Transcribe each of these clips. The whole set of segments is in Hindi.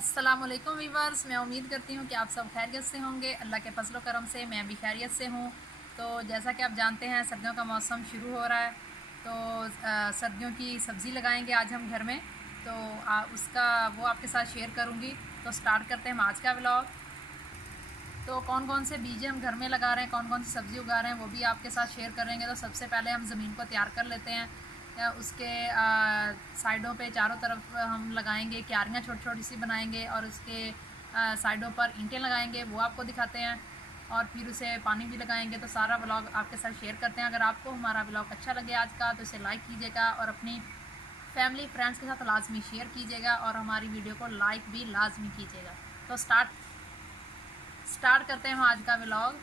अस्सलामुअलैकुम वीवर्स, मैं उम्मीद करती हूँ कि आप सब खैरियत से होंगे। अल्लाह के फजल करम से मैं भी खैरियत से हूँ। तो जैसा कि आप जानते हैं सर्दियों का मौसम शुरू हो रहा है, तो सर्दियों की सब्ज़ी लगाएंगे आज हम घर में। तो उसका वो आपके साथ शेयर करूँगी। तो स्टार्ट करते हैं हम आज का व्लॉग। तो कौन कौन से बीज हम घर में लगा रहे हैं, कौन कौन सी सब्ज़ी उगा रहे हैं, वो भी आपके साथ शेयर करेंगे। तो सबसे पहले हम ज़मीन को तैयार कर लेते हैं। उसके साइडों पे चारों तरफ हम लगाएंगे क्यारियाँ, छोटी छोटी सी बनाएंगे और उसके साइडों पर ईंटें लगाएंगे, वो आपको दिखाते हैं। और फिर उसे पानी भी लगाएंगे। तो सारा व्लॉग आपके साथ शेयर करते हैं। अगर आपको हमारा व्लॉग अच्छा लगे आज का, तो इसे लाइक कीजिएगा और अपनी फैमिली फ्रेंड्स के साथ लाजमी शेयर कीजिएगा और हमारी वीडियो को लाइक भी लाजमी कीजिएगा। तो स्टार्ट करते हैं हम आज का व्लॉग।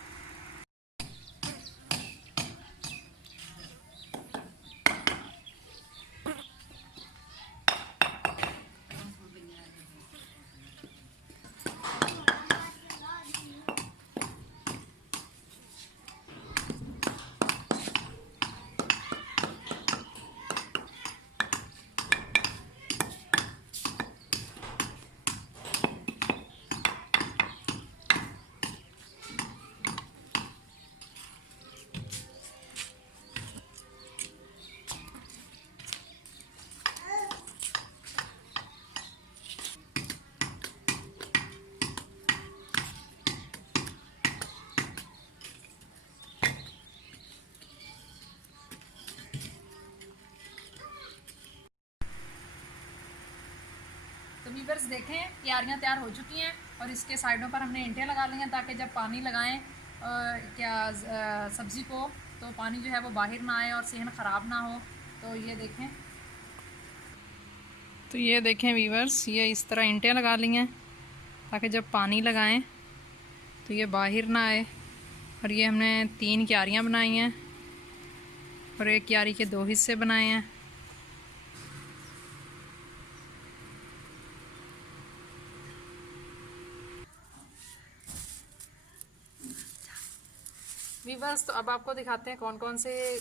तो वीवर्स देखें, क्यारियाँ तैयार हो चुकी हैं और इसके साइडों पर हमने ईंटें लगा ली हैं ताकि जब पानी लगाएं सब्ज़ी को, तो पानी जो है वो बाहर ना आए और सेहन ख़राब ना हो। तो ये देखें वीवर्स, ये इस तरह ईंटें लगा ली हैं ताकि जब पानी लगाएं तो ये बाहर ना आए। और ये हमने 3 क्यारियाँ बनाई हैं और एक क्यारी के 2 हिस्से बनाए हैं। वीवर्स, तो अब आपको दिखाते हैं कौन कौन से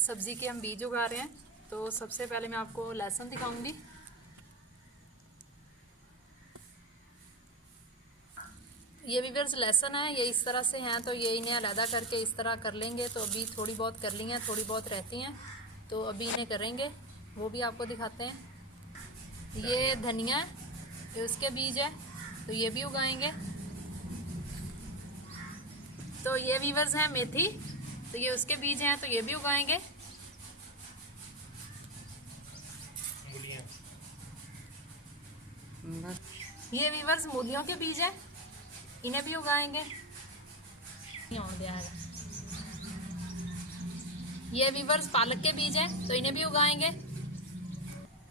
सब्ज़ी के हम बीज उगा रहे हैं। तो सबसे पहले मैं आपको लहसुन दिखाऊंगी। ये वीवर्स लहसुन है, ये इस तरह से हैं, तो ये इन्हें अलहदा करके इस तरह कर लेंगे। तो अभी थोड़ी बहुत कर ली हैं, थोड़ी बहुत रहती हैं, तो अभी इन्हें करेंगे, वो भी आपको दिखाते हैं। ये धनिया है, ये उसके बीज है, तो ये भी उगाएंगे। तो ये वीवर्स हैं मेथी, तो ये उसके बीज हैं, तो ये भी उगाएंगे। ये वीवर्स मूलियों के बीज हैं, इन्हें भी उगाएंगे। ये वीवर्स पालक के बीज हैं, तो इन्हें भी उगाएंगे।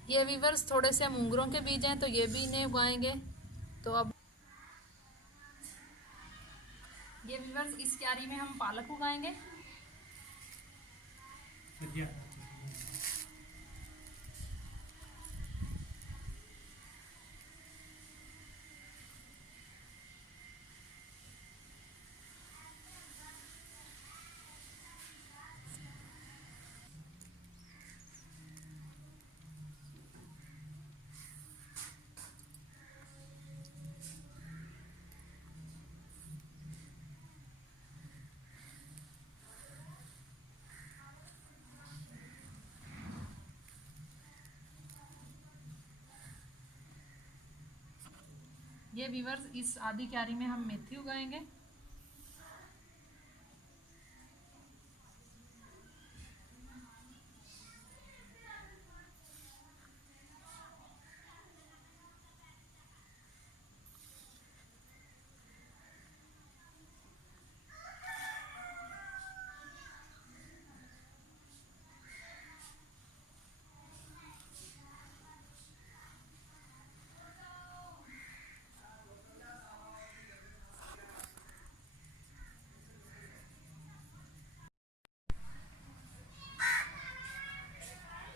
ये वीवर्स थोड़े से मूंगरों के बीज हैं, तो ये भी इन्हें उगाएंगे। तो अब ये वीवर्स इस क्यारी में हम पालक उगाएंगे। ये वीवर्स इस आधी क्यारी में हम मेथी उगाएंगे।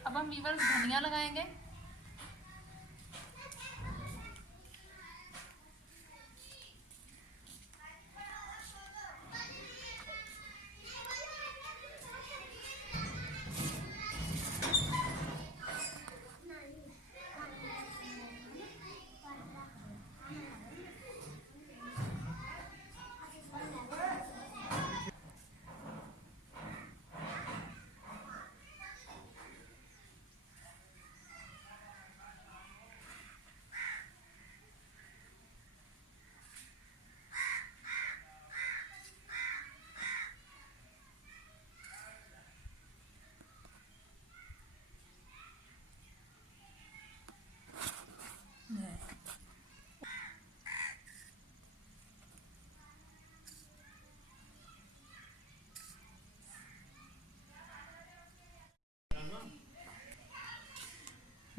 अब हम वीवर्स धनिया लगाएंगे।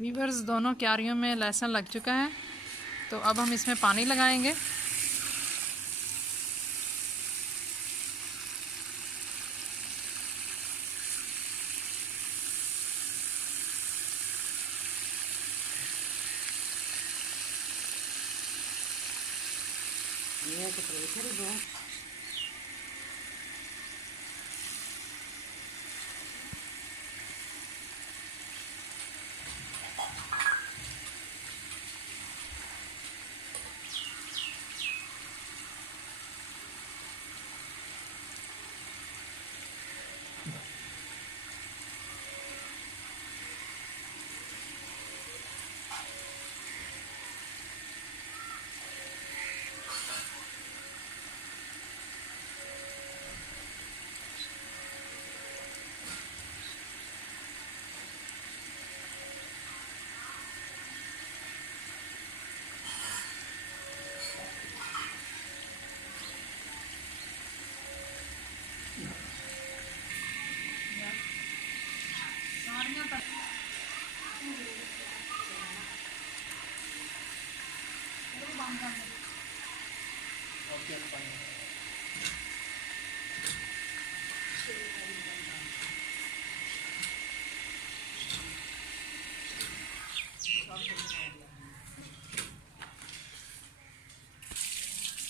वीवर्स, दोनों क्यारियों में लहसुन लग चुका है, तो अब हम इसमें पानी लगाएंगे। ये तो प्रेशर बहुत।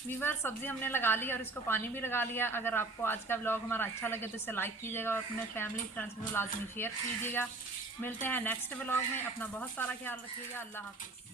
वीवर, सब्ज़ी हमने लगा ली और इसको पानी भी लगा लिया। अगर आपको आज का व्लॉग हमारा अच्छा लगे तो इसे लाइक कीजिएगा और अपने फैमिली फ्रेंड्स में लाजमी शेयर कीजिएगा। मिलते हैं नेक्स्ट व्लॉग में। अपना बहुत सारा ख्याल रखिएगा। अल्लाह हाफिज़।